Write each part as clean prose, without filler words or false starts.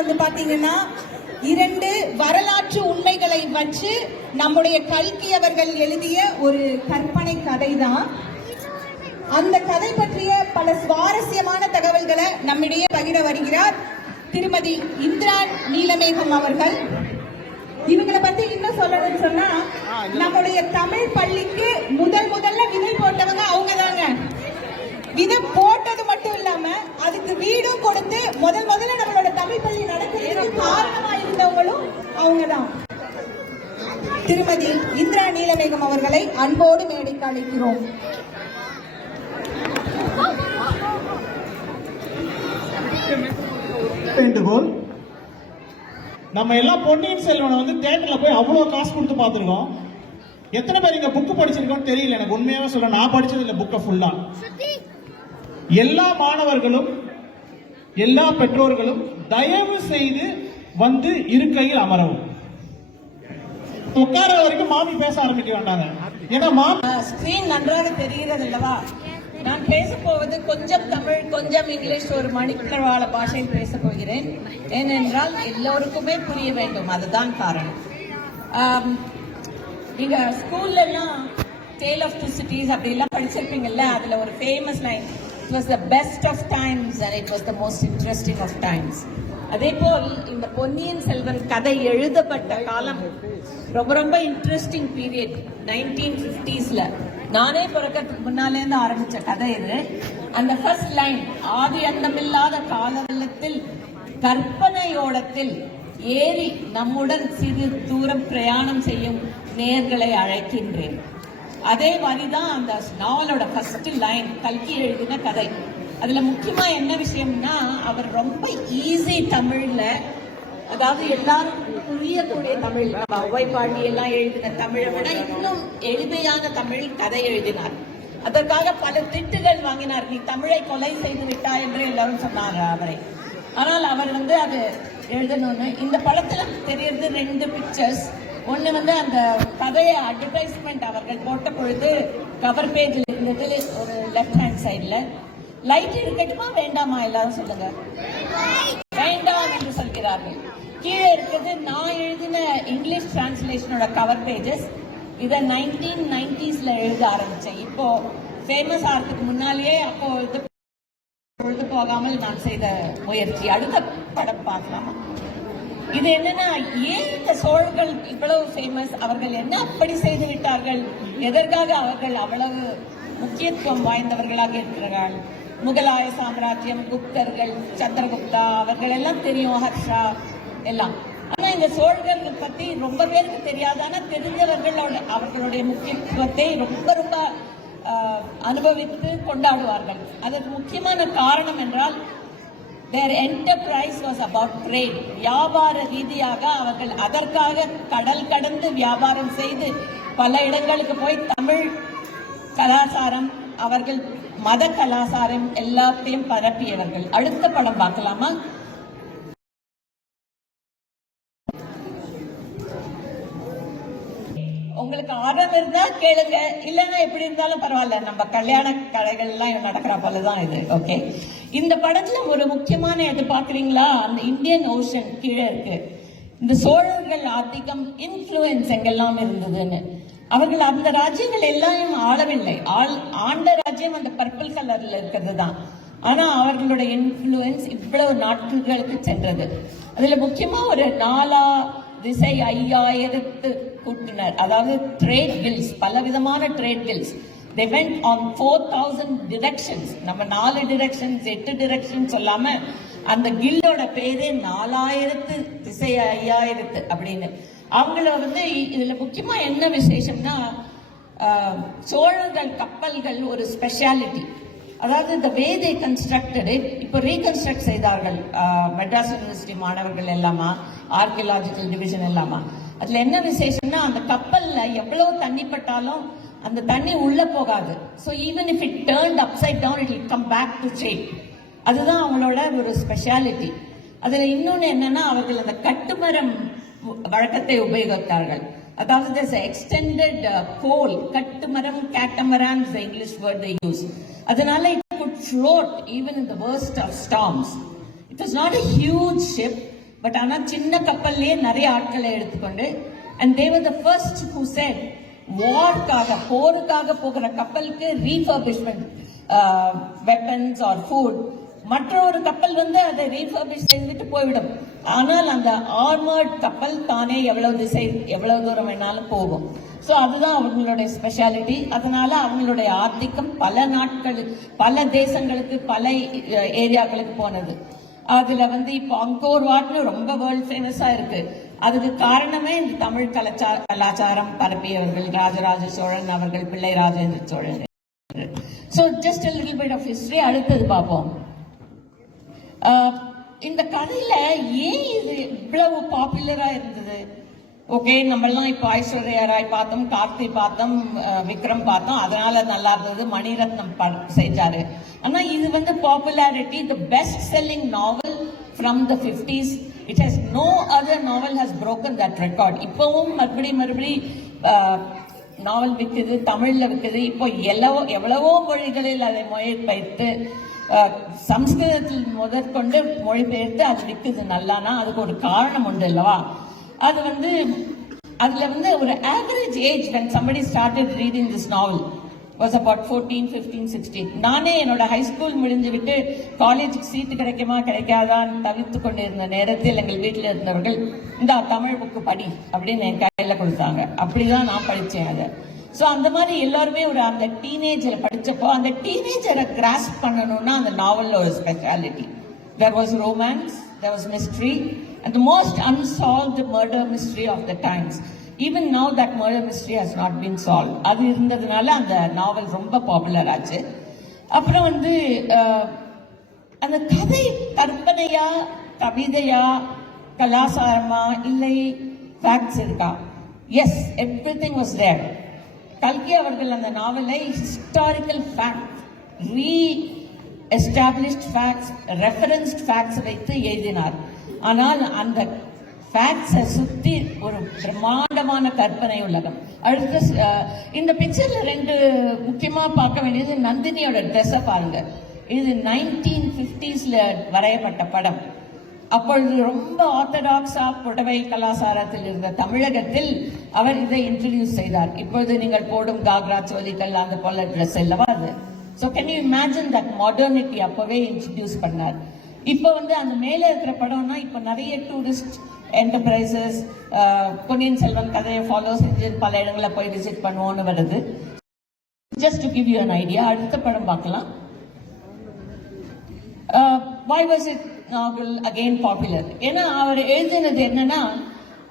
வந்து பாத்தீங்கன்னா 2 வரலாற்று உண்மைகளை வச்சு நம்முடைய கல்கி அவர்கள் எழுதிய ஒரு கற்பனை கதை தான். அந்த கதை பற்றிய பல சுவாரஸ்யமான தகவல்களை நம்மிடையே பகிர வருகிறார் திருமதி இந்திரா நீலமேகம் அவர்கள். இவங்களை பத்தி இன்னும் சொல்லணும்னு சொன்னா, நம்முடைய தமிழ் பள்ளிக்கு முதல்ல விதை போட்டவங்க அவங்க தாங்க. விதை போட்டது மட்டும் இல்லாம அதுக்கு வீடும் கொடுத்து முதல்ல நம்மளோட தமிழ் பள்ளி நடக்கிறதுக்கு காரணமா இருந்தவங்களும் அவங்கதான். திருமதி இந்திரா நீலமேகம் அவர்களை அன்போடு மேடைக்கு அழைக்கிறோம். வேண்டுகோள், நம்ம எல்லாம் பொன்னியின் செல்வனை வந்து தியேட்டர்ல போய் அவ்வளவு காசு கொடுத்து பார்த்துருக்கோம். எத்தனை பேர் இங்க புக்கு படிச்சிருக்கோம்னு தெரியல. எனக்கு உண்மையாவே சொல்ல, நான் படிச்சது இல்ல புக்கை ஃபுல்லா. எல்லா மாணவர்களும் எல்லா பெற்றோர்களும் தயவு செய்து வந்து இருக்கையில் அமரவும். உட்கார வரைக்கும் மாமி பேச ஆரம்பிக்க வேண்டாங்க. ஏன்னா ஸ்கிரீன் நன்றாக தெரிகிறது அல்லவா? நான் பேச போவது கொஞ்சம் தமிழ் கொஞ்சம் இங்கிலீஷ் ஒரு மணிக்கவாள பாஷையில் பேச போகிறேன். ஏனென்றால் எல்லோருக்குமே புரிய வேண்டும், அதுதான் காரணம். நீங்க ஸ்கூல்ல எல்லாம் டேல் ஆஃப் டூ சிட்டிஸ் அப்படி எல்லாம் படிச்சிருப்பீங்கல்ல. அதுல ஒரு famous line, it was the best of times and it was the most interesting of times. அதேபோல் இந்த பொன்னியின் செல்வன் கதை எழுதப்பட்ட காலம் ரொம்ப இன்ட்ரெஸ்டிங் பீரியட். 1950s நானே பிறக்கிறதுக்கு முன்னாலே இருந்து ஆரம்பிச்ச கதை இது. அந்த ஃபர்ஸ்ட் லைன், ஆதி அந்தமில்லாத காலவெள்ளத்தில் கற்பனையோடத்தில் ஏறி நம்முடன் சிறு தூரம் பிரயாணம் செய்யும் நேயர்களை அழைக்கின்றேன். அதே மாதிரிதான் அந்த நாவலோட ஃபர்ஸ்ட் லைன், கல்கி எழுதின கதை. அதுல முக்கியமா என்ன விஷயம்னா, அவர் ரொம்ப ஈஸி தமிழ்ல, அதாவது எல்லாரும் புரியக்கூடிய தமிழ், ஒவ்வைப்பாடி எல்லாம் எழுதின தமிழை விட இன்னும் எளிமையான தமிழ் கதை எழுதினார். அதற்காக பல திட்டுகள் வாங்கினார். நீ தமிழை கொலை செய்து விட்டாய் என்று எல்லாரும் சொன்னாங்க அவரை. ஆனால் அவர் வந்து அது எழுதணும்னு. இந்த படத்துல தெரியறது 2 பிக்சர்ஸ். ஒண்ணு வந்து அந்த கதையை அட்வர்டைஸ்மெண்ட் அவர்கள் போட்ட பொழுது கவர் பேஜில் இருந்தது ஒரு லெஃப்ட் ஹேண்ட் சைட்ல. லைட் இருக்கட்டுமா வேண்டாமா எல்லாரும் சொல்லுங்க. வேண்டாம் என்று சொல்கிறார்கள். கீழே இருக்கிறது நான் எழுதின இங்கிலீஷ் டிரான்ஸ்லேஷனோட கவர் பேஜஸ். இதை 1990s எழுத ஆரம்பிச்சேன். இப்போ ஃபேமஸ் ஆகிறதுக்கு முன்னாலேயே அப்போ பொழுது போகாமல் நான் செய்த முயற்சி. அடுத்த படம் பார்க்கலாமா? இது என்னன்னா, ஏன் இந்த சோழர்கள் இவ்வளவு ஃபேமஸ்? அவர்கள் என்ன அப்படி செய்து விட்டார்கள்? எதற்காக அவர்கள் அவ்வளவு முக்கியத்துவம் வாய்ந்தவர்களாக இருக்கிறார்கள்? முகலாய சாம்ராஜ்யம், குப்தர்கள், சந்திரகுப்தா, அவர்கள் எல்லாம் தெரியும், ஹர்ஷா எல்லாம். ஆனா இந்த சோழர்கள் பத்தி ரொம்ப பேருக்கு தெரியாது. ஆனா தெரிஞ்சவர்களோட அவர்களுடைய முக்கியத்துவத்தை ரொம்ப அனுபவித்து கொண்டாடுவார்கள். அதற்கு முக்கியமான காரணம் என்றால், their enterprise was about trade. வியாபார ரீதியாக அவர்கள் அதற்காக கடல் கடந்து வியாபாரம் செய்து பல இடங்களுக்கு போய் தமிழ் கலாச்சாரம், அவர்கள் மத கலாச்சாரம் எல்லாத்தையும் பரப்பியவர்கள். அடுத்த படம் பார்க்கலாமா? உங்களுக்கு ஆர்வம் இருந்தா கேளுங்க, இல்லைன்னா எப்படி இருந்தாலும் பரவாயில்ல. நம்ம கல்யாண கடைகள் எல்லாம் நடக்கிற போலதான் இது. ஓகே, இந்த படத்துல ஒரு முக்கியமான எது பாக்குறீங்களா? அந்த இந்தியன் ஓஷன் கீழே இருக்கு. இந்த சோழர்கள் ஆதிக்கம், இன்ஃப்ளூயன்ஸ் எங்கெல்லாம் இருந்ததுன்னு. அவர்கள் அந்த ராஜ்யங்கள் எல்லாம் ஆளவில்லை. ஆண்ட ராஜ்யம் அந்த பர்பிள் கலர்ல இருக்கிறது தான். ஆனா அவர்களுடைய இன்ஃப்ளூயன்ஸ் இவ்வளவு நாட்களுக்கு சென்றது. அதுல முக்கியமா ஒரு 4 திசை 5000 கூட்டினர். அதாவது ட்ரேட் கில்ஸ், பலவிதமான trade guilds. they went on 4000 directions. நம்ம 4 directions 8 directions சொல்லாம அந்த கில்லோட பேரே 4000 திசை 5000 அப்படின்னு. அவங்கள வந்து இதுல முக்கியமா என்ன விசேஷம்னா, சோழர்கள் கப்பல்கள் ஒரு ஸ்பெஷாலிட்டி. அதாவது the way they constructed it, இப்போ ரீகன்ஸ்ட்ரக்ட் செய்தார்கள் மெட்ராஸ் யூனிவர்சிட்டி மாணவர்கள் எல்லாமா, ஆர்கியலாஜிக்கல் டிவிஷன் எல்லாமா. அதுல என்ன விசேஷம்னா, அந்த கப்பல்ல எவ்வளவு தண்ணி பட்டாலும் அந்த தண்ணி உள்ள போகாது. So even if it turned upside down, it will come back to shape. அதுதான் அவங்களோட ஒரு ஸ்பெஷாலிட்டி. அதுல இன்னொன்னு என்னன்னா, அவர்கள் அந்த கட்டுமரம் வழக்கத்தை உபயோகித்தார்கள். அதாவது எக்ஸ்டெண்டட் கோல், கட்டுமரம், catamaran is the English word they use. அதனால it could float even in the worst of storms. It was not a huge ship, but ஆனால் சின்ன கப்பல்லையே நிறைய ஆட்களை எடுத்துக்கொண்டு and they were the first who said வார்க்காக போருக்காக போகிற கப்பலுக்கு ரீஃபர்பிஷ்மெண்ட் வெப்பன்ஸ் ஆர் ஃபுட் மற்ற ஒரு கப்பல் வந்து அதை ரீஃபர்பிஷ் செய்துட்டு போய்விடும். ஆனால் அந்த ஆர்மர்ட் கப்பல் தானே எவ்வளவு தூரம் வேணாலும் போகும். ஸோ அதுதான் அவங்களுடைய ஸ்பெஷாலிட்டி. அதனால அவங்களுடைய ஆதிக்கம் பல நாட்கள் பல தேசங்களுக்கு பல ஏரியாக்களுக்கு போனது. அதுல வந்து இப்போ அங்கோர் வாட்னு ரொம்ப வேர்ல்ட் ஃபேமஸா இருக்கு. அதுக்கு காரணமே இந்த தமிழ் கலாச்சாரம் பரப்பியவர்கள் ராஜராஜ சோழன் அவர்கள், பிள்ளை Rajendra Cholan. So just a little bit of history. அடுத்தது பார்ப்போம். இந்த கதையில ஏன் இது இவ்வளவு பாப்புலரா இருந்தது? ஓகே, நம்மளாம் இப்போ ஐஸ்வர்யா ராய் பார்த்தோம், கார்த்தி பார்த்தோம், விக்ரம் பார்த்தோம், அதனால நல்லா இருந்தது. மணிரத்னம் செஞ்சாரு. ஆனா இது வந்து popularity, the best selling novel from the 50s. It has no other novel has broken that record. இப்பவும் மறுபடி நாவல் விற்குது, தமிழ்ல விற்குது. இப்போ எவ்வளவோ மொழிகளில் அதை மொழிபெயர்த்து சம்ஸ்கிருதத்தில் முதற்கொண்டு மொழிபெயர்த்து அது விற்குது நல்லானா அதுக்கு ஒரு காரணம் உண்டு அல்லவா? அது வந்து அதுல வந்து ஒரு average age when somebody started reading this novel was about 14, 15, 16. நானே என்னோட ஹைஸ்கூல் முடிஞ்சு விட்டு காலேஜுக்கு சீட்டு கிடைக்குமா கிடைக்காதான்னு தவிர்த்து கொண்டிருந்த நேரத்தில் எங்கள் வீட்டில் இருந்தவர்கள் இந்த தமிழ் புக்கு படி அப்படின்னு என் கையில் கொடுத்தாங்க. அப்படிதான் நான் படித்தேன் அதை. ஸோ அந்த மாதிரி எல்லாருமே ஒரு அந்த டீனேஜரை படித்தப்போ அந்த டீனேஜரை கிராஸ்ப் பண்ணணும்னா அந்த நாவலில் ஒரு speciality. There was romance, there was mystery and the most unsolved murder mystery of the times. Even now that murder mystery has not been solved. அது இருந்ததுனால அந்த நாவல் ரொம்ப பாப்புலர் ஆச்சு. அப்புறம் வந்து அந்த கதை கற்பனையா, கவிதையா, கலாசாரமா, இல்லை ஃபேக்ட்ஸ் இருக்கா? Yes, everything was there. கல்கி அவர்கள் அந்த நாவலை historical fact, established facts, referenced facts வைத்து எழுதினார். ஆனால் அந்த ஃபேக்ட்ஸை சுற்றி ஒரு பிரம்மாண்டமான கற்பனை உலகம். அடுத்த இந்த பிக்சர்ல ரெண்டு முக்கியமாக பார்க்க வேண்டியது நந்தினியோட ட்ரெஸ்ஸை பாருங்க. இது 1950s வரையப்பட்ட படம். அப்பொழுது ரொம்ப ஆர்த்தடாக்ஸா புடவை கலாச்சாரத்தில் இருந்த தமிழகத்தில் அவர் இதை இன்ட்ரடியூஸ் செய்தார். இப்பொழுது நீங்கள் போடும் காக்ரா சோலிகள் அந்த போல ட்ரெஸ் அல்லவா அது. So can you imagine that modernity அப்பவே இன்ட்ரடியூஸ் பண்ணார். இப்போ வந்து அந்த மேலே இருக்கிற படம்னா இப்போ நிறைய டூரிஸ்ட் என்டர்பிரைசஸ் பொன்னியின் செல்வன் கதையை ஃபாலோ செஞ்சு பல இடங்களில் போய் விசிட் பண்ணுவோன்னு வருது. Just to give you an idea. அடுத்த படம் பார்க்கலாம். why was it novel again popular? ஏன்னா அவர் எழுதினது என்னன்னா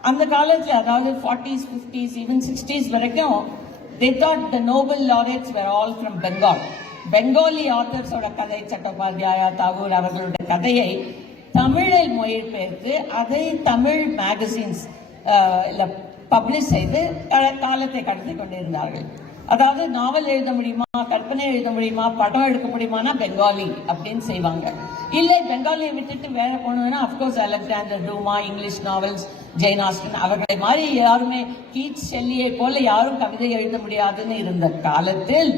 அந்த காலத்தில், அதாவது 40s, 50s, even 60s வரைக்கும் they thought the Nobel laureates were all from Bengal. Bengali ஆத்தர்ஸோட கதை, சட்டோபாத்யாயா, தாகூர் அவர்களுடைய கதையை தமிழில் மொழிபெயர்த்து அதை தமிழ் மேகசின்ஸ் பப்ளிஷ் செய்து காலத்தை கடத்தி கொண்டிருந்தார்கள். அதாவது நாவல் எழுத முடியுமா, கற்பனை எழுத முடியுமா, படம் எடுக்க முடியுமானா பெங்காலி அப்படின்னு செய்வாங்க. இல்லை பெங்காலியை விட்டுட்டு வேற போனதுன்னா of course Alexander Dumas, English novels, Jane Austen அவர்களை மாதிரி யாருமே, கீட்ஸ், ஷெல்லியை போல யாரும் கவிதை எழுத முடியாதுன்னு இருந்த காலத்தில்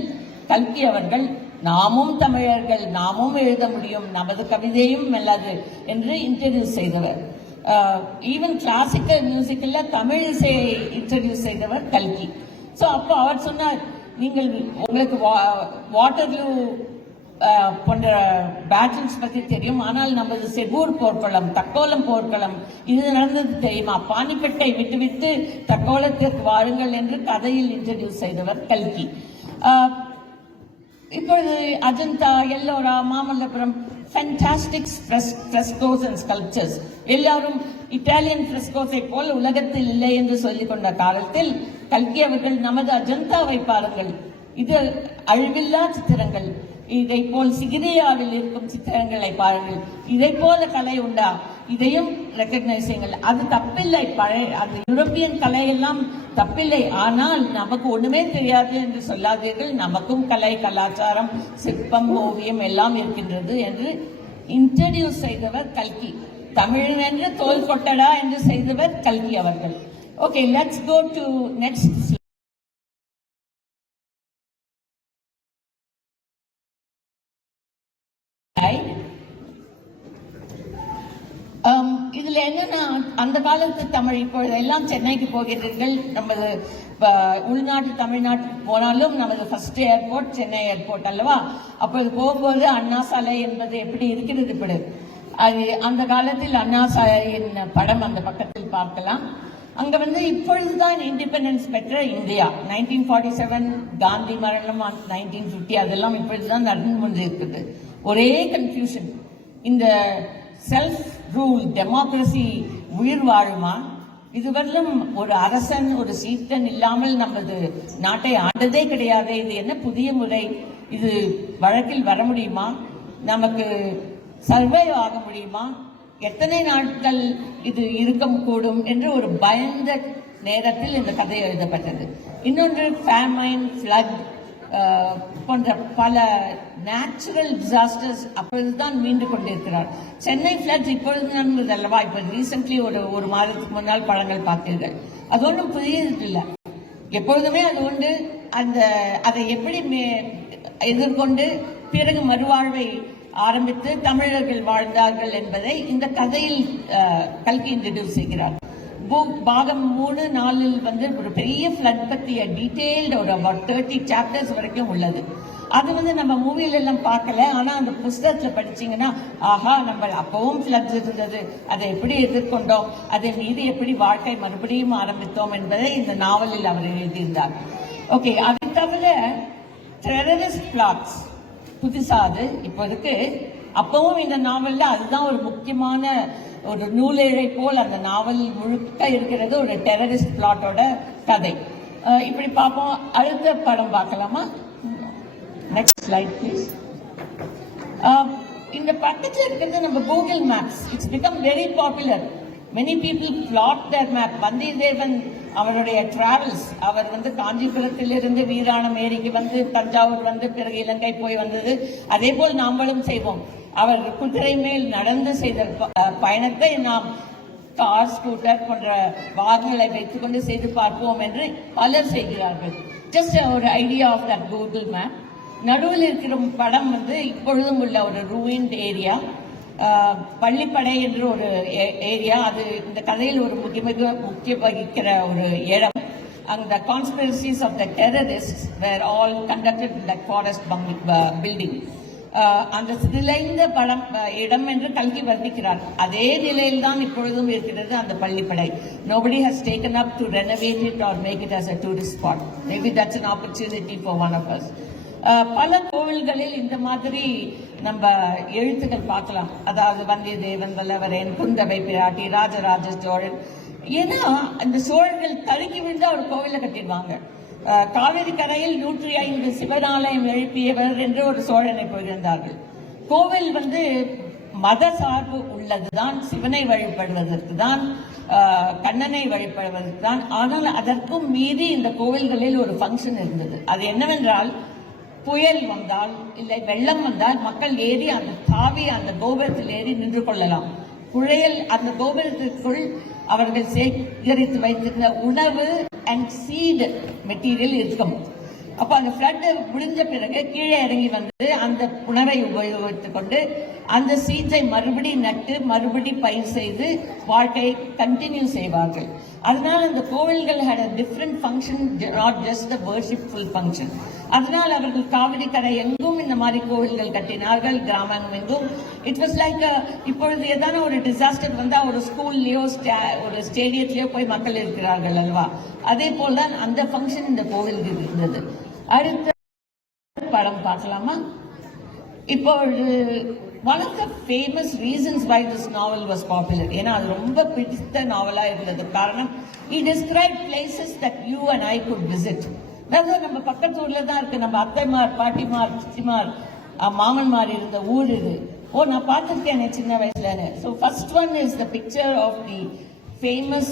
கல்கி அவர்கள் நாமும் தமிழர்கள், நாமும் எழுத முடியும், நமது கவிதையும் மெல்லது என்று இன்ட்ரடியூஸ் செய்தவர். ஈவன் கிளாசிக்கல் மியூசிக்ல தமிழ் இசையை இன்ட்ரடியூஸ் செய்தவர் கல்கி. ஸோ அப்போ அவர் சொன்னார், நீங்கள் உங்களுக்கு வாட்டர்லூ போன்ற பேட்டில்ஸ் பற்றி தெரியும், ஆனால் நமது செகூர் போர்க்களம், தக்கோலம் போர்க்களம் இது நடந்தது தெரியுமா? பானிப்பட்டை விட்டுவிட்டு தக்கோலத்திற்கு வாருங்கள் என்று கதையில் இன்ட்ரடியூஸ் செய்தவர் கல்கி. இப்பொழுது Ajanta, Ellora, Mamallapuram, fantastic frescoes and sculptures எல்லாரும் இட்டாலியன் ஃப்ரெஸ்கோஸை போல் உலகத்தில் இல்லை என்று சொல்லிக் கொண்ட காலத்தில் கல்கி அவர்கள் நமது அஜந்தாவை பாருங்கள், இது அழிவில்லா சித்திரங்கள், இதை போல் சிகிரியாவில் இருக்கும் சித்திரங்களை பாருங்கள், இதை போல கலை உண்டா, இதையும் ரெக்கக்னைஸ் செய்யுங்கள். அது தப்பில்லை, அந்த யூரோப்பியன் கலையெல்லாம் தப்பில்லை, ஆனால் நமக்கு ஒண்ணுமே தெரியாது என்று சொல்லாதீர்கள், நமக்கும் கலை, கலாச்சாரம், சிற்பம், ஓவியம் எல்லாம் இருக்கின்றது என்று இன்ட்ரடியூஸ் செய்தவர் கல்கி. தமிழ் என்று தோல் கொட்டடா என்று செய்தவர் கல்கி அவர்கள். Okay, let's go to next. இது இதுல என்னன்னா அந்த காலத்து தமிழ் இப்பொழுது எல்லாம் சென்னைக்கு போகிறீர்கள், நமது உள்நாட்டு தமிழ்நாட்டுக்கு போனாலும் நமது ஃபர்ஸ்ட் ஏர்போர்ட் சென்னை ஏர்போர்ட் அல்லவா. அப்பொழுது போகும்போது அண்ணா சாலை என்பது எப்படி இருக்கிறது இப்படி, அது அந்த காலத்தில் அண்ணா சாலையின் படம் அந்த பக்கத்தில் பார்க்கலாம். அங்க வந்து இப்பொழுதுதான் இண்டிபெண்டன்ஸ் பெற்ற இந்தியா. 1947 காந்தி மரணம், 1950 அதெல்லாம் இப்பொழுதுதான் நடந்து கொண்டிருக்குது. ஒரே கன்ஃபியூஷன், இந்த செல்ஃப் ரூல் டெமோக்ரஸி உயிர் வாழுமா? இதுவரையிலும் ஒரு அரசன் ஒரு சீட்டன் இல்லாமல் நமது நாட்டை ஆண்டதே கிடையாது. இது என்ன புதிய முறை? இது வழக்கில் வர முடியுமா? நமக்கு சர்வே ஆக முடியுமா? எத்தனை நாட்கள் இது இருக்கக்கூடும் என்று ஒரு பயந்த நேரத்தில் இந்த கதை எழுதப்பட்டது. இன்னொன்று ஃபேமைன், ஃப்ளட் போன்ற பல நேச்சுரல் டிசாஸ்டர்ஸ் அப்பொழுதுதான் மீண்டு கொண்டிருக்கிறார். சென்னை ஃப்ளட் இப்பொழுது அல்லவா, இப்போ ரீசென்ட்லி ஒரு மாதத்துக்கு முன்னால் படங்கள் பார்த்தீர்கள். அது ஒன்றும் புதியது இல்லை, எப்பொழுதுமே அது உண்டு. அதை எப்படி எதிர்கொண்டு பிறகு மறுவாழ்வை ஆரம்பித்து தமிழர்கள் வாழ்ந்தார்கள் என்பதை இந்த கதையில் கல்கி இன்ட்ரடியூஸ் செய்கிறார். பாகம் 3, 4 வந்து ஒரு பெரிய ஃப்ளட் பற்றிய டீட்டெயில்டு ஒரு about 30 சாப்டர்ஸ் வரைக்கும் உள்ளது. அது வந்து நம்ம மூவில எல்லாம் பார்க்கல, ஆனா அந்த புஸ்தகத்துல படிச்சீங்கன்னா ஆஹா, நம்ம அப்பவும் ஃப்ளட்ஸ் இருந்தது, அதை எப்படி எதிர்கொண்டோம், அதை மீது எப்படி வாழ்க்கை மறுபடியும் ஆரம்பித்தோம் என்பதை இந்த நாவலில் அவர் எழுதியிருந்தார். ஓகே, அதை தவிர டெரரிஸ்ட் பிளாட்ஸ் புதுசா அது இப்போ இருக்கு. அப்பவும் இந்த நாவல்ல அதுதான் ஒரு முக்கியமான ஒரு நூலேழை போல் அந்த நாவல் முழுக்க இருக்கிறது ஒரு டெரரிஸ்ட் பிளாட்டோட கதை. இப்படி பார்ப்போம். அடுத்த படம் பார்க்கலாமா? Next slide please. இந்த பக்கத்தில் இருக்கிறது நம்ம Google maps. It's become very popular. Many people plot their map. Vandiyathevan அவருடைய டிராவல்ஸ், அவர் வந்து காஞ்சிபுரத்திலிருந்து வீராணம் ஏரிக்கு வந்து தஞ்சாவூர் வந்து பிறகு இலங்கை போய் வந்தது. அதே போல் நாமளும் செய்வோம். அவர் குதிரை மேல் நடந்து செய்த பயணத்தை நாம் கார், ஸ்கூட்டர் போன்ற வாகனங்களை வைத்துக் கொண்டு செய்து பார்ப்போம் என்று பலர் செய்கிறார்கள். ஜஸ்ட் ஒரு idea of that Google map. நடுவில் இருக்கிற படம் வந்து இப்பொழுதும் உள்ள ஒரு ரூயின்ட் ஏரியா, பள்ளிப்படை என்ற ஒரு ஏரியா. அது இந்த கதையில் ஒரு முக்கிய வகிக்கிற ஒரு இடம். அந்த conspiracies of the terrorist were all conducted in that forest building. அந்த சிதைந்த இடம் என்று கல்கி வர்ணிக்கிறார். அதே நிலையில் தான் இப்பொழுதும் இருக்கிறது அந்த பள்ளிப்படை. Nobody has taken up to renovate it or make it as a tourist spot. Maybe that's an opportunity for one of us. பல கோவில்களில் இந்த மாதிரி நம்ம எழுத்துக்கள் பார்க்கலாம். அதாவது வந்தியத்தேவன், வல்லவரேன், குந்தவை பிராட்டி, ராஜராஜ சோழன். ஏன்னா இந்த சோழர்கள் தடுக்கி விழுந்தா ஒரு கோவிலை கட்டிடுவாங்க. காவிரி கரையில் 105 சிவனாலயம் எழுப்பியவர் என்று ஒரு சோழனை புகழ்ந்தார்கள். கோவில் வந்து மத சார்பு உள்ளதுதான், சிவனை வழிபடுவதற்கு தான், கண்ணனை வழிபடுவதற்கு தான். ஆனால் அதற்கும் மீறி இந்த கோவில்களில் ஒரு ஃபங்க்ஷன் இருந்தது. அது என்னவென்றால், புயல் வந்தால் இல்லை வெள்ளம் வந்தால் மக்கள் ஏறி அந்த தாவி அந்த கோபுரத்தில் ஏறி நின்று கொள்ளலாம். புயல் அந்த கோபுரத்திற்குள் அவர்கள் சேகரித்து வைத்திருந்த உணவு அண்ட் சீடு மெட்டீரியல் இருக்கும். அப்போ அந்த ஃப்ளட் முடிஞ்ச பிறகு கீழே இறங்கி வந்து அந்த உணவை உபயோகித்துக் கொண்டு அந்த சீட்ஸை மறுபடி நட்டு மறுபடி பயிர் செய்து வாழ்க்கையை கண்டினியூ செய்வார்கள். அதனால அந்த கோவில்கள் had a different function, not just the worshipful function. அதனால் அவர்கள் காவிரி கரை எங்கும் இந்த மாதிரி கோவில்கள் கட்டினார்கள், கிராமங்கள் எங்கும். இட் வாஸ் லைக் இப்பொழுது ஏதான ஒரு டிசாஸ்டர் வந்தா ஒரு ஸ்கூல்லையோ ஒரு ஸ்டேடியத்திலேயோ போய் மக்கள் இருக்கிறார்கள் அல்வா, அதே போல் தான் அந்த ஃபங்க்ஷன் இந்த கோவிலுக்கு இருந்தது. அடுத்த படம் பார்க்கலாமா? இப்பொழுது one of the famous reasons why this novel was popular, ஏன்னா அது ரொம்ப பிடித்த நாவலா இருந்தது. காரணம், he described places that you and I could visit. அதாவது நம்ம பக்கத்து ஊர்ல தான் இருக்கு, நம்ம அத்தைமார், பாட்டிமார், சித்திமார், மாமன்மார் இருந்த ஊர் இது. நான் பார்த்திருக்கேன் சின்ன வயசுல. So first one is the picture of the famous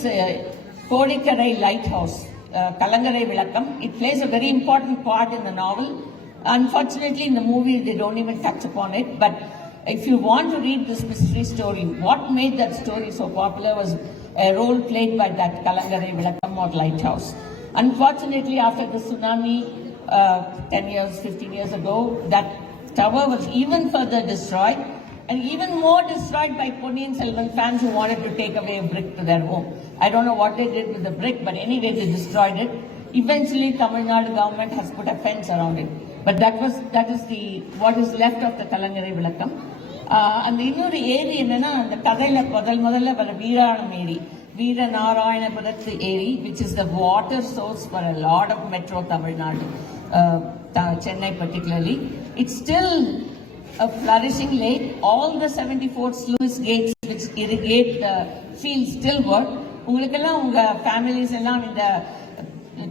Kodikkarai light house, கலங்கரை விளக்கம். It plays a very important part in the novel. Unfortunately, in the movie, they don't even touch upon it. But if you want to read this mystery story, what made that story so popular was a role played by that Kalangare Vilakkam or lighthouse. Unfortunately, after the tsunami 10 years, 15 years ago, that tower was even further destroyed. and even more destroyed by Ponniyin Selvan fans who wanted to take away a brick to their home. I don't know what they did with the brick, but anyway, they destroyed it. Eventually, Tamil Nadu government has put a fence around it. But that is what is left of the Kalangari Vilakkam. And the இன்னொரு ஏரி என்னன்னா அந்த கதையில முதல்ல வர வீராணம் ஏரி வீரநாராயணபுரத்து ஏரி, which is the water source for a lot of metro Tamil Nadu, Chennai particularly. It's still a flourishing lake. All the 74 sluice gates which irrigate the field still work. உங்களுக்கெல்லாம் உங்க ஃபேமிலிஸ் எல்லாம் இந்த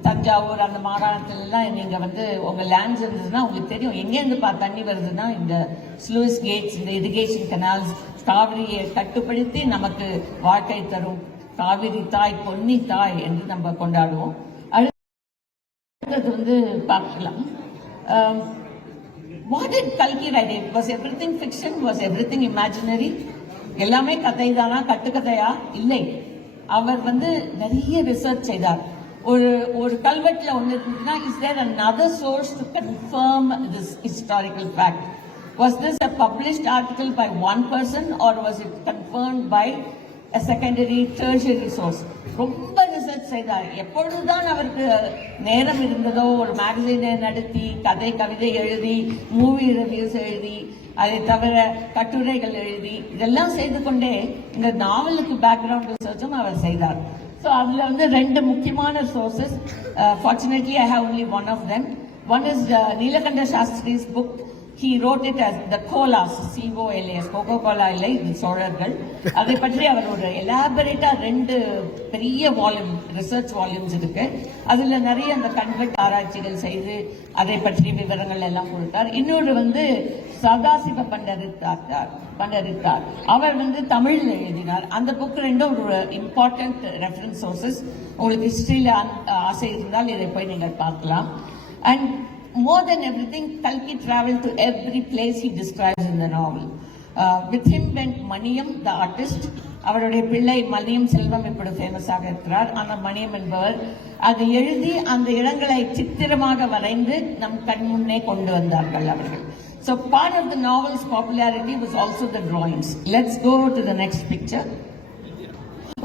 தஞ்சாவூர் அந்த மாகாணத்துலலாம் நீங்க வந்து உங்க லேண்ட்ஸ் இருந்ததுன்னா உங்களுக்கு தெரியும் எங்கேருந்து தண்ணி வருதுன்னா இந்த ஸ்லூஸ் கேட்ஸ், இந்த இரிகேஷன் கனால்ஸ் காவிரியை கட்டுப்படுத்தி நமக்கு வாழ்க்கை தரும் காவிரி தாய், பொன்னி தாய் என்று நம்ம கொண்டாடுவோம். அடுத்தது வந்து பார்க்கலாம். What did Kalki write? Was everything fiction? Was everything imaginary? எல்லாமே கதை தானா, கட்டுக்கதையா? இல்லை. அவர் வந்து நிறைய ரிசர்ச் செய்தார். ஒரு கல்வெட்டுல ஒன்று இருந்ததுன்னா, is there another source to confirm this historical fact? Was this a published article by one person or was it confirmed by a secondary, tertiary source? ரொம்ப ரிசர்ச் செய்தார். எப்பொழுதுதான் அவருக்கு நேரம் இருந்ததோ ஒரு மேகசினை நடத்தி, கவிதை எழுதி, மூவி ரிவ்யூஸ் எழுதி, அதை தவிர கட்டுரைகள் எழுதி, இதெல்லாம் செய்து கொண்டே இந்த நாவலுக்கு பேக்ரவுண்ட் ரிசர்ச்சும் அவர் செய்தார். ஸோ அதில் வந்து ரெண்டு முக்கியமான sources. Fortunately I have only one of them. One is Nilakanta Sastri's book. He wrote it as the Colas, C-O-L-A-S, Coca-Cola இல்லை, இது சோழர்கள். அதை பற்றி அவர் ஒரு எலாபரேட்டா 2 பெரிய வால்யூம், ரிசர்ச் வால்யூம்ஸ் இருக்கு. அதுல நிறைய அந்த கன்வெர்ட் ஆராய்ச்சிகள் செய்து அதை பற்றி விவரங்கள் எல்லாம் கொடுத்தார். இன்னொரு வந்து சதாசிவ பண்டரித்தார், அவர் வந்து தமிழ்ல எழுதினார். அந்த புக் ரெண்டும் ஒரு இம்பார்ட்டன்ட் ரெஃபரன்ஸ் சோர்சஸ். உங்களுக்கு ஹிஸ்டரியில ஆசை இருந்தால் இதை போய் நீங்கள் பார்க்கலாம். And more than everything, Kalki traveled to every place he describes in the novel. With him went Maniyam, the artist. அவருடைய பிள்ளை மணியம் செல்வம் இப்படி ஃபேமஸாக இருக்கிறார். ஆனால் மணியம் என்பவர் அதை எழுதி அந்த இடங்களை சித்திரமாக வரைந்து நம் கண் முன்னே கொண்டு வந்தார்கள் அவர்கள். So part of the novel's popularity was also the drawings. Let's go to the next picture.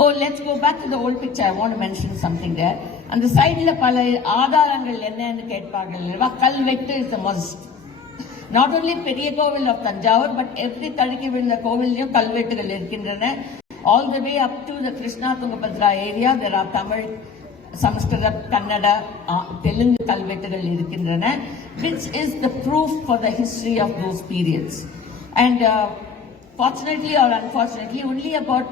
Oh, let's go back to the old picture. I want to mention something there. அந்த சைட்ல பல ஆதாரங்கள் என்னன்னு கேட்பார்கள். கல்வெட்டு is the must. Not only பெரிய கோவில் of Thanjavur, but every தடுக்கி விழுந்த கோவிலையும் கல்வெட்டுகள் இருக்கின்றன. All the way up to the Krishna Tungabhadra area there are Tamil, Sanskrit, Kannada, Telugu கல்வெட்டுகள் இருக்கின்றன, which is the proof for the history of those periods. And fortunately or unfortunately, only about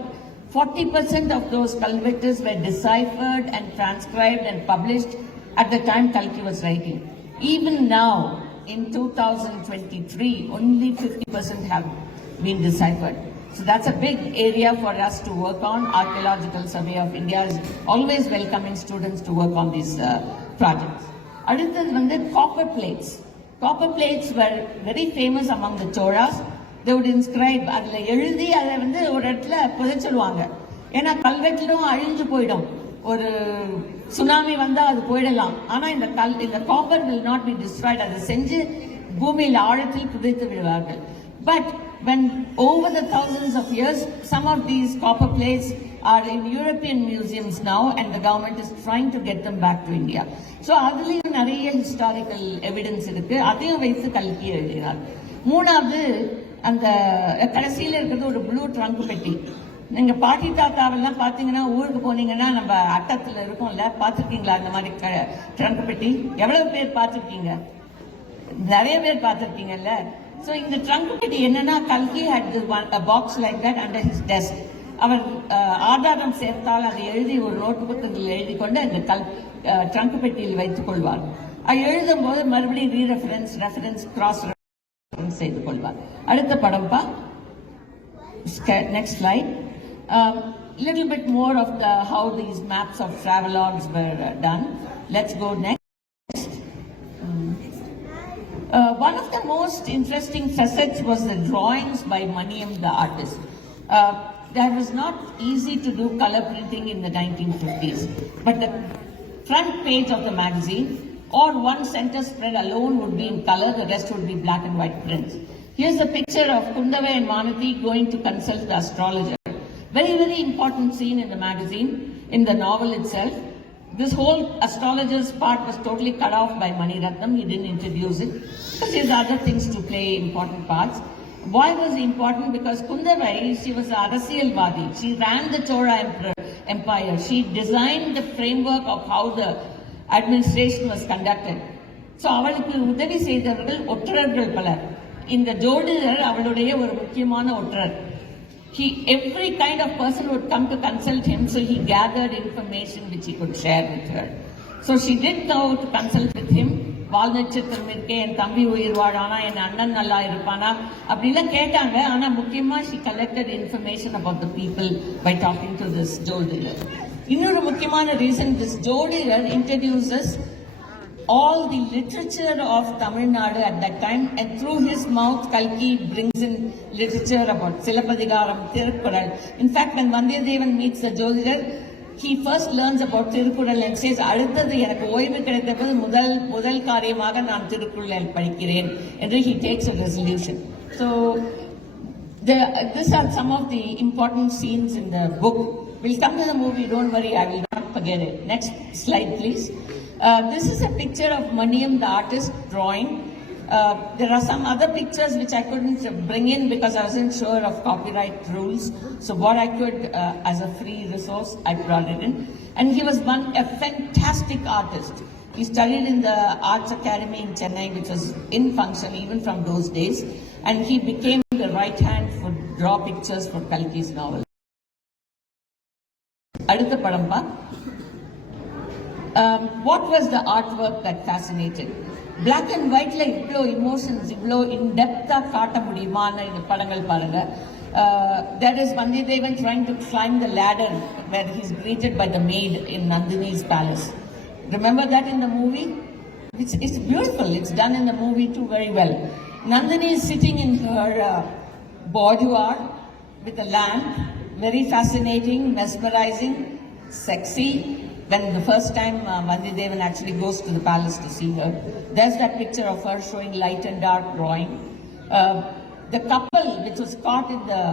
40% of those kalvetters were deciphered and transcribed and published at the time Kalki was writing. Even now, in 2023, only 50% have been deciphered. So that's a big area for us to work on. Archaeological Survey of India is always welcoming students to work on these projects. Aduthathu vandu copper plates. Copper plates were very famous among the Cholas. They would inscribe, அதில் எழுதி அதை வந்து ஒரு இடத்துல புதைச்சிடுவாங்க. ஏன்னா கல்வெட்டிலும் அழிஞ்சு போயிடும், ஒரு சுனாமி வந்தால் அது போயிடலாம். ஆனால் இந்த copper will not be destroyed. அதை செஞ்சு பூமியில் ஆழத்தில் புதைத்து விடுவார்கள். But when over the thousands of years, some of these copper plates are in European museums now and the government is trying to get them back to India. So அதுலேயும் நிறைய historical evidence இருக்கு. அதையும் வைத்து கல்கி எழுதினார். மூணாவது, அந்த கடைசியில் இருக்கிறது ஒரு ப்ளூ ட்ரங்க் பெட்டி. நீங்க பாட்டி தாத்தாவெல்லாம் பார்த்தீங்கன்னா, ஊருக்கு போனீங்கன்னா நம்ம அட்டத்தில் இருக்கும்ல, பார்த்துருக்கீங்களா அந்த மாதிரி ட்ரங்க் பெட்டி? எவ்வளவு பேர் பார்த்துருக்கீங்க? நிறைய பேர் பார்த்துருக்கீங்கல்ல. ஸோ இந்த ட்ரங்க் பெட்டி என்னன்னா, கல்கி had a box like that under his desk. அவர் ஆதாரம் சேர்த்தால் அதை எழுதி ஒரு நோட்டு புத்தகத்தில் எழுதி கொண்டு அந்த ட்ரங்க் பெட்டியில் வைத்துக் கொள்வார். அது எழுதும் போது மறுபடியும் ரெஃபரன்ஸ் கிராஸ் செய்து கொள்வார். அடுத்த படம் பா. Next slide. Little bit more of how these maps of travelogues were done. Let's go next. One of the most interesting facets was the drawings by Maniyam, the artist. That was not easy to do color printing in the 1950s, but the front page of the magazine or one center spread alone would be in color, the rest would be black and white prints. Here's a picture of Kundava and Manati going to consult the astrologer. Very, very important scene in the magazine, in the novel itself. This whole astrologer's part was totally cut off by Mani Ratnam. He didn't introduce it because he has other things to play important parts. Why was he important? Because Kundavai, she was a Arasiyalvadi. She ran the Chola Empire. She designed the framework of how the administration was conducted. So அவளுக்கு உதவி செய்தவர்கள் ஒற்றர்கள் பலர். இந்த ஜோடிடர் அவளுடைய ஒரு முக்கியமான ஒற்றர். Every kind of person would come to consult him, so he gathered information which he could share with her. So she did go to consult with him. வாழ்நட்சத்திரம் இருக்கே, என் தம்பி உயிர் வாழானா, என் அண்ணன் நல்லா இருப்பானா அப்படிலாம் கேட்டாங்க. ஆனா முக்கியமா she collected information about the people by talking to this ஜோதிடர். இன்னொரு முக்கியமான reason, this ஜோதிடர் introduces all the literature of Tamil Nadu at that time, and through his mouth Kalki brings in literature about Silappadigaram, Thirukkural. In fact, when Vandiyadevan meets the Jodhidar, he first learns about Thirukkural and says, அடுத்தது எனக்கு ஓய்வு கிடைத்தபோது முதல் காரியமாக நான் திருக்குறள் படிக்கிறேன் என்று he takes a resolution. So these are some of the important scenes in the book. We'll come to the movie, don't worry, I will not forget it. Next slide, please. This is a picture of Maniyam, the artist, drawing. There are some other pictures which I couldn't bring in because I wasn't sure of copyright rules. So what I could, as a free resource, I brought it in. And he was a fantastic artist. He studied in the Arts Academy in Chennai, which was in function even from those days. And he became the right hand for draw pictures for Kalki's novel. Adutha Padampa. What was the artwork that fascinated? Black and white la ivlo emotions, ivlo in depth ah kaata mudiyumana in padangal paranga. That is Vandiyadevan trying to climb the ladder where he's greeted by the maid in Nandini's palace. Remember that in the movie? It's beautiful. It's done in the movie too very well. Nandini is sitting in her boudoir with a lamp. Very fascinating, mesmerizing, sexy. When the first time Vandiyadevan actually goes to the palace to see her, there's that picture of her showing light and dark drawing. The couple which was caught in the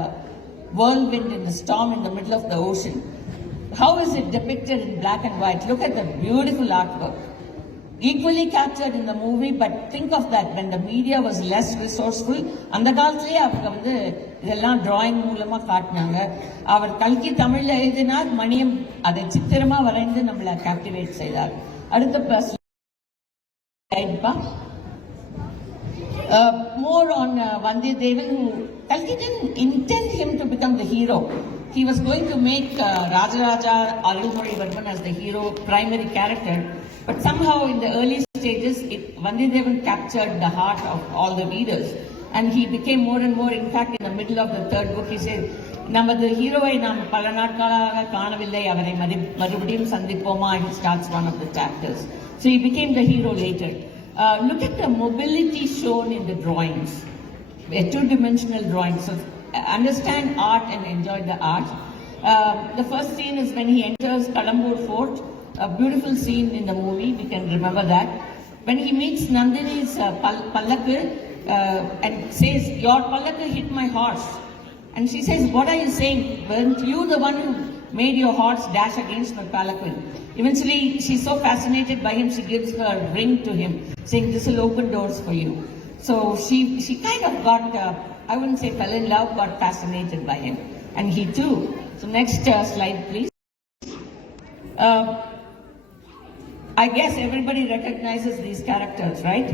whirlwind in the storm in the middle of the ocean. How is it depicted in black and white? Look at the beautiful artwork. Equally captured in the movie, but think of that when the media was less resourceful. அந்த காலத்திலேயே அவங்க வந்து இதெல்லாம் drawing மூலமா காட்டினாங்க. அவர் கல்கி தமிழ்ல எழுதினார், மணியம் அதை சித்திரமா வரைந்து நம்மளை கேப்டிவேட் செய்தார். அடுத்த more on Vandiyadevan, who Kalki didn't intend him to become the hero. He was going to make Rajaraja Arulmozhivarman as the hero, primary character. But somehow in the early stages, Vandiyadevan captured the heart of all the readers. And he became more and more, in fact, in the middle of the third book, he said, the hero நாம் பல நாட்களாக காணவில்லை, அவரை மறுபடியும் சந்திப்போமா, and he starts one of the chapters. So he became the hero later. Look at the mobility shown in the drawings, a two-dimensional drawing. So understand art and enjoy the art. The first scene is when he enters Kadambur Fort. A beautiful scene in the movie, we can remember that. When he meets Nandini's pallakku and says, your pallakku hit my horse. And she says, what are you saying? Weren't you the one who made your horse dash against my pallakku? Eventually, she's so fascinated by him, she gives her ring to him, saying, this will open doors for you. So she kind of got, I wouldn't say fell in love, got fascinated by him. And he too. So next slide, please. I guess everybody recognizes these characters, right?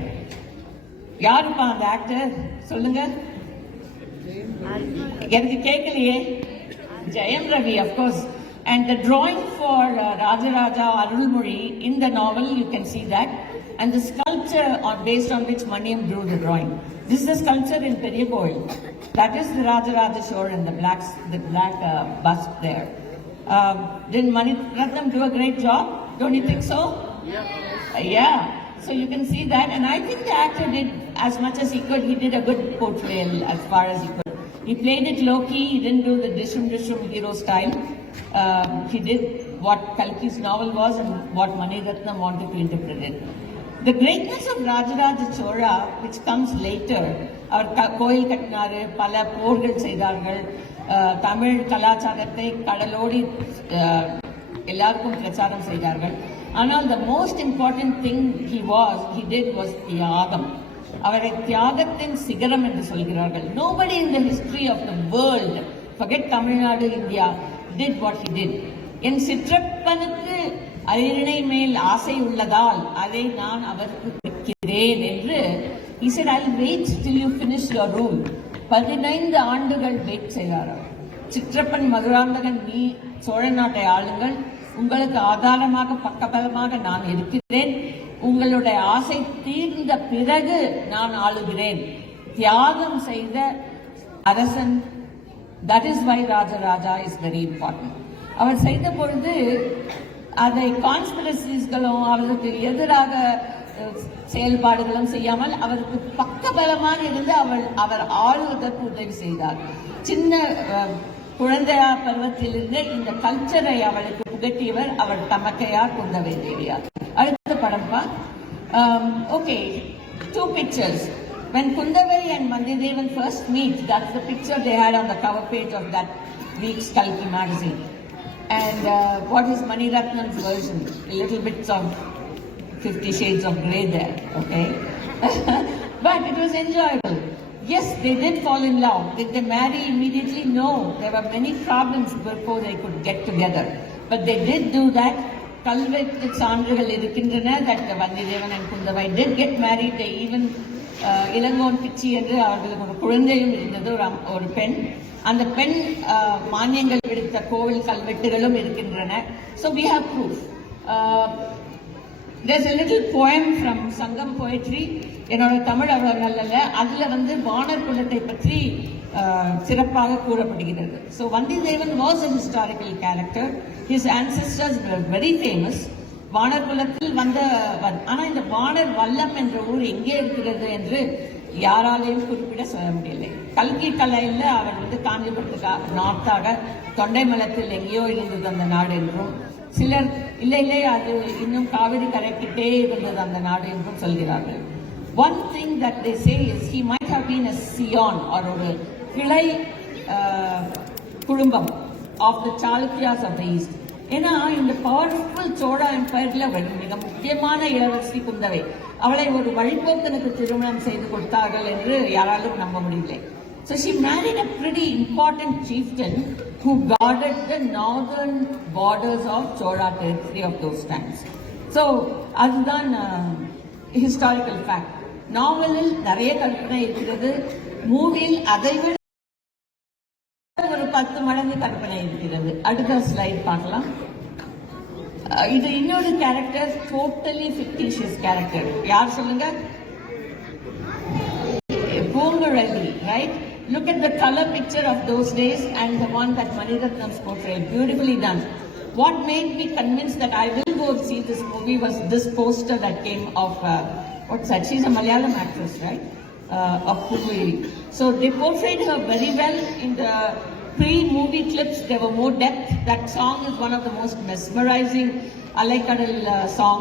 யாருப்பா அந்த actor சொல்லுங்க. எனக்கு கேட்கலையே. Jayam Ravi, of course. And the drawing for Rajaraja Arulmozhi in the novel, you can see that. And the sculpture based on which Maniyam drew the drawing. This is a sculpture in Periyakoil. That is the Rajaraja shore and the black bust there. Didn't Mani Ratnam do a great job? Don't you think so? Yeah. So you can see that, and I think the actor did as much as he could. He did a good portrayal as far as he could. He played it low-key. He didn't do the dishum hero style. He did what Kalki's novel was and what Mani Ratnam wanted to interpret it. The greatness of Rajaraja Chola, which comes later, அவர் கோயில் கட்டினாரு, பல போர்கள் செய்தார்கள், தமிழ் கலாச்சாரத்தை கடலோடி எல்லாருக்கும் பிரச்சாரம் செய்தார்கள். ஆனால் the most important thing he did was தியாகம். அவரை தியாகத்தின் சிகரம் என்று சொல்கிறார்கள். Nobody in the history of the world, forget Tamil Nadu, India, did what he did. என் சிற்றப்பனுக்கு அரியணை மேல் ஆசை உள்ளதால் அதை நான் அவருக்கு வைக்கிறேன் என்று he said, I'll wait till you finish your rule. 15 ஆண்டுகள் வெயிட் செய்தாராம். சிற்றப்பன் மதுராந்தகன், நீ சோழ நாட்டை ஆளுங்கள், உங்களுக்கு ஆதாரமாக பக்கபலமாக நான் இருக்கிறேன், உங்களுடைய ஆசை தீர்ந்த பிறகு நான் ஆளுகிறேன். தியாகம் செய்த அரசன். That is why Rajaraja is very important. அவர் செய்த பொழுது அதை கான்ஸ்பிரசிஸ்களும் அவருக்கு எதிராக செயல்பாடுகளும் செய்யாமல் அவருக்கு பக்கபலமாக இருந்து அவர் ஆளுவதற்கு உதவி செய்தார். சின்ன குழந்தையா பருவத்திலிருந்து இந்த கல்ச்சரை அவளுக்கு புகட்டியவர் அவர் தமக்கையார் குந்தவை தேவியார். அடுத்த படம்பா. Okay, 2 pictures. When Kundavai and Mandidevan first meet, that's the picture they had on the cover page of that week's Kalki magazine. And what is Maniratnam's version? A little bits of 50 Shades of Grey there, okay? But it was enjoyable. Yes, they did fall in love. Did they marry immediately? No. There were many problems before they could get together. But they did do that. Kalvettu சான்றுகள் இருக்கின்றன that Vandidevan and Kundavai did get married. They even இளங்கோன் பிச்சி என்று அவர்களுக்கு ஒரு குழந்தையும் இருந்தது, ஒரு பெண். அந்த பெண் மானியங்கள் விடுத்த கோவில் கல்வெட்டுகளும் இருக்கின்றன. So we have proof. There's a little poem from Sangam poetry. என்னோட தமிழ் அவ்வளவு நல்ல, அதுல வானர் குலத்தை பற்றி சிறப்பாக கூறப்படுகிறது. So Vandidevan was a historical character. His ancestors were very famous. வானர் குலத்தில் ஆனா இந்த வானர் வல்லம் என்ற ஊர் எங்கே இருக்கிறது என்று யாராலையும் குறிப்பிட சொல்ல முடியலை. கல்கி கலையில் அவர் காஞ்சிபுரத்துக்கு நார்த்தாக தொண்டைமலத்தில் எங்கேயோ இருந்தது அந்த நாடு என்றும், சிலர் இல்லை அது இன்னும் காவிரி கரைக்கிட்டே இருந்தது அந்த நாடு என்றும் சொல்கிறார்கள். One thing that they say is he might have been a scion or ஒரு கிளை குடும்பம் of the Chalukyas of the East. ஏன்னா இந்த பவர்ஃபுல் சோழா எம்பையர்ல மிக முக்கியமான இளவரசி குந்தவை, அவளை ஒரு வழிபோக்கனுக்கு திருமணம் செய்து கொடுத்தார்கள் என்று யாராலும் நம்ப முடியவில்லை. So she married a pretty important chieftain who guarded the northern borders of Chola territory of those times. So அதுதான் historical fact. நாவலில் நிறைய கற்பனை இருக்கிறது, மூவியில் அதை விட ஒரு 10 மடங்கு கற்பனை இருக்கிறது. அடுத்த ஸ்லைட் பார்க்கலாம். இது இன்னொரு கேரக்டர், டோட்டலி ஃபிக்டிஷியஸ் கேரக்டர். யார் சொல்லுங்க? Poonguzhali, right? Look at the color picture of those days and the one that Maniratnam's portrayed. Beautifully done. What made me convinced that I will go see this movie was this poster that came of what's that? She's a Malayalam actress, right? Of Thiruvizla. So they portrayed her very well in the pre-movie clips. There were more depth. That song is one of the most mesmerizing Alaikadal song.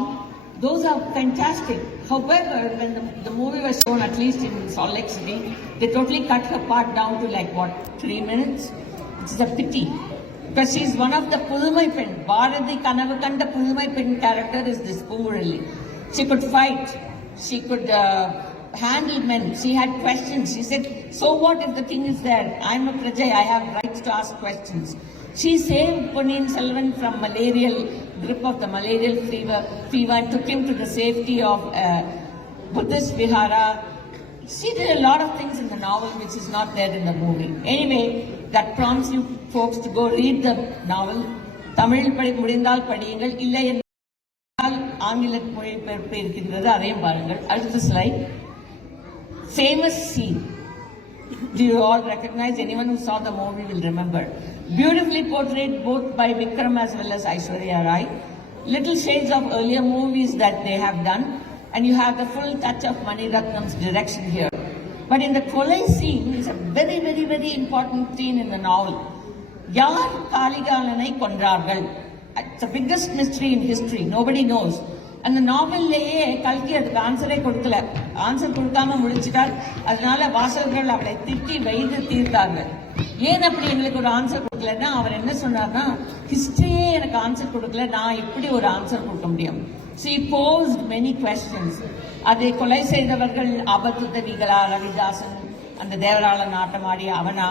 Those are fantastic. However, when the movie was shown, at least in Salt Lake City, they totally cut her part down to 3 minutes. It's a pity. Because she's one of the Pudumai Pen. Bharati Kanavakanda Pudumai Pen character is this Pungurali. She could fight. She could handle men. She had questions. She said, so what if the king is there? I'm a Prajay. I have rights to ask questions. She saved Ponniyin Selvan from malarial grip of the malarial fever and took him to the safety of Buddhist Vihara. She did a lot of things in the novel which is not there in the movie. Anyway, that prompts you folks to go read the novel. Tamil முடிந்தால் படியுங்கள், இல்லை என்றால் ஆங்கில மொழிபெயர்ப்பு இருக்கின்றது, அதையும் பாருங்கள். அடுத்த slide. Famous scene. Do you all recognize? Anyone who saw the movie will remember. Beautifully portrayed both by Vikram as well as Aishwarya Rai. Little shades of earlier movies that they have done, and you have the full touch of Maniratnam's direction here. But in the Kolai scene, it's a very, very, very important scene in the novel. Yaar Kaligalanai kondrargal. It's the biggest mystery in history. Nobody knows. அந்த நாவல்லையே கல்கி அதுக்கு ஆன்சரே கொடுக்கல, answer கொடுக்காம முடிச்சிட்டார். அதனால வாசகர்கள் அவளை திட்டி வைத்து தீர்த்தார்கள். ஏன் அப்படி எங்களுக்கு ஒரு ஆன்சர் கொடுக்கலன்னா, அவர் என்ன சொன்னார்னா, ஹிஸ்டரியே எனக்கு ஆன்சர் கொடுக்கல, நான் இப்படி ஒரு ஆன்சர் கொடுக்க முடியும். She posed many questions. அதை கொலை செய்தவர்கள் அபத்துதவிகளா, ரவிதாசன் அந்த தேவராள நாட்டமாடி அவனா,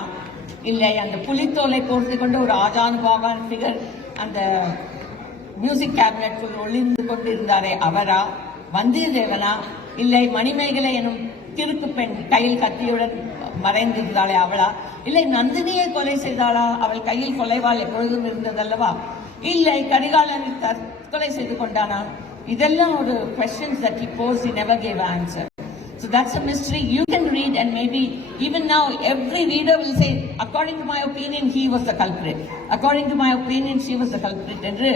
இல்லை அந்த புலித்தோலை போர்த்து கொண்டு ஒரு ஆஜானுபாகான் ஃபிகர் அந்த மியூசிக் கேபினெட்டுக்குள் ஒளிந்து கொண்டு இருந்தாரே அவரா, வந்தியத்தேவனா, இல்லை மணிமேகலை எனும் கிறுக்கு பெண் கையில் கத்தியுடன் மறைந்திருந்தாளே அவளா, இல்லை நந்தினியை கொலை செய்தாளா, அவள் கையில் கொலைவாள் எப்பொழுதும் இருந்ததல்லவா, இல்லை கரிகாலனை தற்கொலை செய்து கொண்டானா? இதெல்லாம் ஒரு questions that he posed, he never gave an answer. So that's a mystery. You can read and maybe even now every reader will say, according to my opinion he was the culprit, according to my opinion she was the culprit. என்று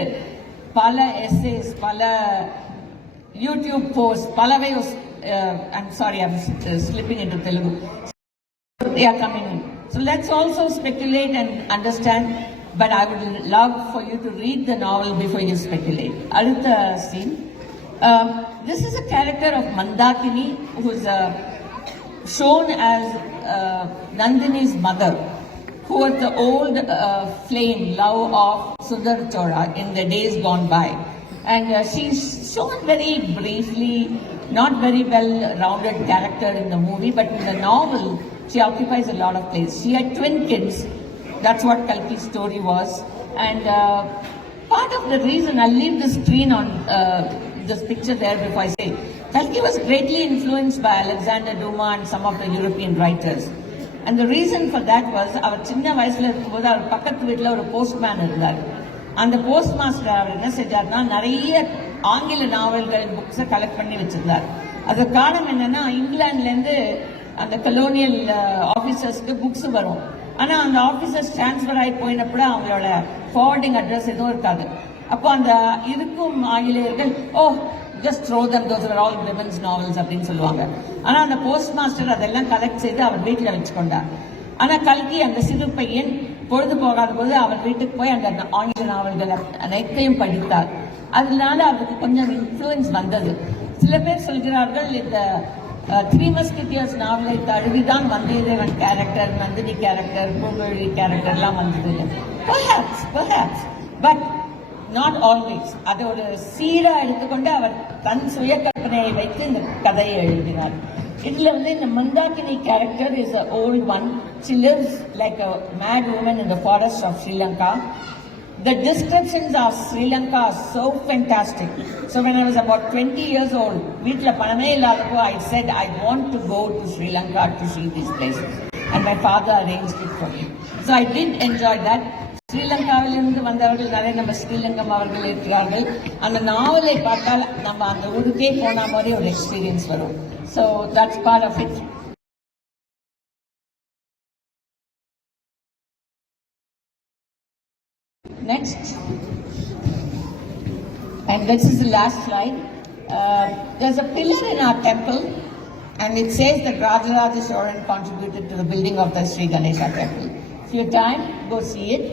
பல essays, பல YouTube posts, பலவை I'm sorry, I'm slipping into Telugu. They are coming in. So let's also speculate and understand, but I would love for you to read the novel before you speculate. Adutha scene. This is a character of Mandakini who is shown as Nandini's mother, who was the old flame love of Sundar Chora in the days gone by. And she's shown very briefly, not very well-rounded character in the movie, but in the novel, she occupies a lot of place. She had twin kids. That's what Kalki's story was. And part of the reason, I'll leave the screen on this picture there before I say, Kalki was greatly influenced by Alexander Dumas and some of the European writers. And the reason for that was, அவர் சின்ன வயசுல இருக்கும்போது அவர் பக்கத்து வீட்டில் ஒரு postman இருந்தார். அந்த post master அவர் என்ன செஞ்சார்னா, நிறைய ஆங்கில நாவல்கள் புக்ஸை கலெக்ட் பண்ணி வச்சிருந்தார். அது காரணம் என்னன்னா, இங்கிலாந்துலேருந்து அந்த கலோனியல் ஆஃபீஸர்ஸ்க்கு புக்ஸ் வரும். ஆனால் அந்த ஆஃபீஸர்ஸ் டிரான்ஸ்ஃபர் ஆகி போயினப்பட அவங்களோட ஃபார்வர்டிங் அட்ரஸ் எதுவும் இருக்காது. அப்போ அந்த இருக்கும் ஆங்கிலேயர்கள், ஓ just throw them, those are all women's novels அப்படின்னு சொல்லுவாங்க. ஆனால் அந்த போஸ்ட் மாஸ்டர் அதெல்லாம் கலெக்ட் செய்து அவர் வீட்டில் வச்சுக்கொண்டார். ஆனால் கல்கி அந்த சிறு பையன் பொழுது போகாத போது அவர் வீட்டுக்கு போய் அந்த ஆங்கில நாவல்கள் அனைத்தையும் படித்தார். அதனால அவருக்கு கொஞ்சம் இன்ஃப்ளூயன்ஸ் வந்தது. சில பேர் சொல்கிறார்கள், இந்த த்ரீ மஸ்கெட்டியர்ஸ் நாவலை தழுவிதான் வந்தியத்தேவன் கேரக்டர், நந்தினி கேரக்டர், பூங்குழலி கேரக்டர்லாம் வந்தது. Perhaps, but not always. அதை ஒரு சீரா எடுத்துக்கொண்டு அவர் தன் சுய கற்பனையை வைத்து இந்த கதையை எழுதினார். இதுல இந்த Mandakini character is an old one. She lives like a mad woman in the forest of Sri Lanka. The descriptions of Sri Lanka are so fantastic. So when I was about 20 years old, வீட்ல பணமே இல்லாதப்போ I said I want to go to Sri Lanka to see these places, and my father arranged it for me. So I did enjoy that. ஸ்ரீலங்காவிலிருந்து வந்தவர்கள் நிறைய நம்ம ஸ்ரீலங்கம் அவர்கள் இருக்கிறார்கள். அந்த நாவலை பார்த்தால் நம்ம அந்த ஊருக்கே போன மாதிரி ஒரு எக்ஸ்பீரியன்ஸ் வரும். So that's part of it. Next, and this is the last slide. There's a pillar in our temple, and it says that Rajaraja Cholan contributed to the building of the Sri Ganesha temple. If you have time, go see it.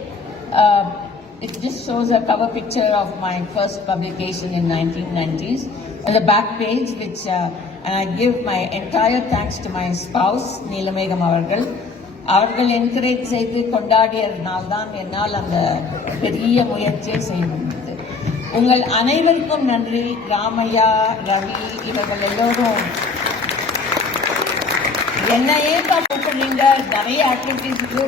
It just shows a cover picture of my first publication in 1990s. On the back page, which and I give my entire thanks to my spouse, Neelameggham அவர்கள் encourage செய்து கொண்டாடியதனால்தான் என்னால் அந்த பெரிய முயற்சியை செய்ய முடிந்தது. உங்கள் அனைவருக்கும் நன்றி. ராமையா, ரவி இவர்கள் எல்லோரும் என்னையே கூப்பிடுறீங்க. நிறைய ஆக்டிவிட்டிஸ்க்கு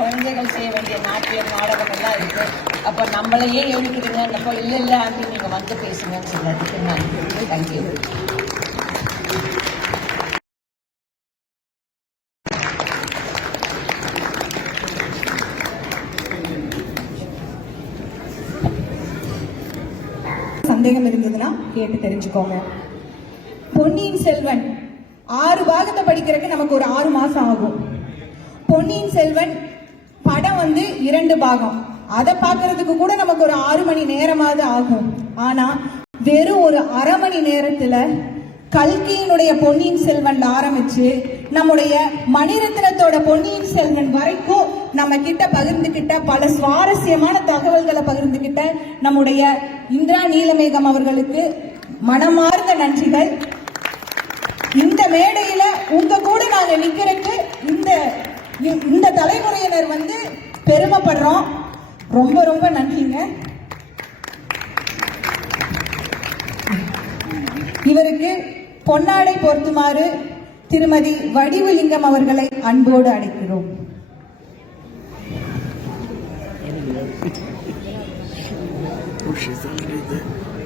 குழந்தைகள் செய்ய வேண்டிய நாட்டியம், நாடகம் எல்லாம் இருக்கு. அப்போ நம்மளையே எழுக்கிறீங்க. அப்போ இல்லை ஆண்டி நீங்கள் வந்து பேசுங்கன்னு சொன்னதுக்கு நன்றி. தேங்க்யூ. சந்தேகம் இருந்ததுன்னா கேட்டு தெரிஞ்சுக்கோங்க. பொன்னியின் செல்வன் 6 பாகத்தை படிக்கிறதுக்கு நமக்கு ஒரு 6 மாசம் ஆகும். பொன்னியின் செல்வன் படம் 2 பாகம், அதை பார்க்கறதுக்கு கூட நமக்கு ஒரு 6 மணி நேரமாவது ஆகும். ஆனா வெறும் ஒரு அரை மணி நேரத்துல கல்கியினுடைய பொன்னியின் செல்வன் ஆரம்பிச்சு நம்முடைய மணிரத்னத்தோட பொன்னியின் செல்வன் வரைக்கும் நம்ம கிட்ட பகிர்ந்துகிட்ட பல சுவாரஸ்யமான தகவல்களை பகிர்ந்துகிட்ட நம்முடைய இந்திரா நீலமேகம் அவர்களுக்கு மனமார்ந்த நன்றிகள். இந்த மேடையில உங்க கூட நாங்க நிக்கிறதுக்கு இந்த தலைமுறையினர் வந்து பெருமைப்படுறோம். ரொம்ப ரொம்ப நன்றிங்க. இவருக்கு பொன்னாடை பொருத்துமாறு திருமதி வடிவுலிங்கம் அவர்களை அன்போடு அழைக்கிறோம். Oh, she's already there.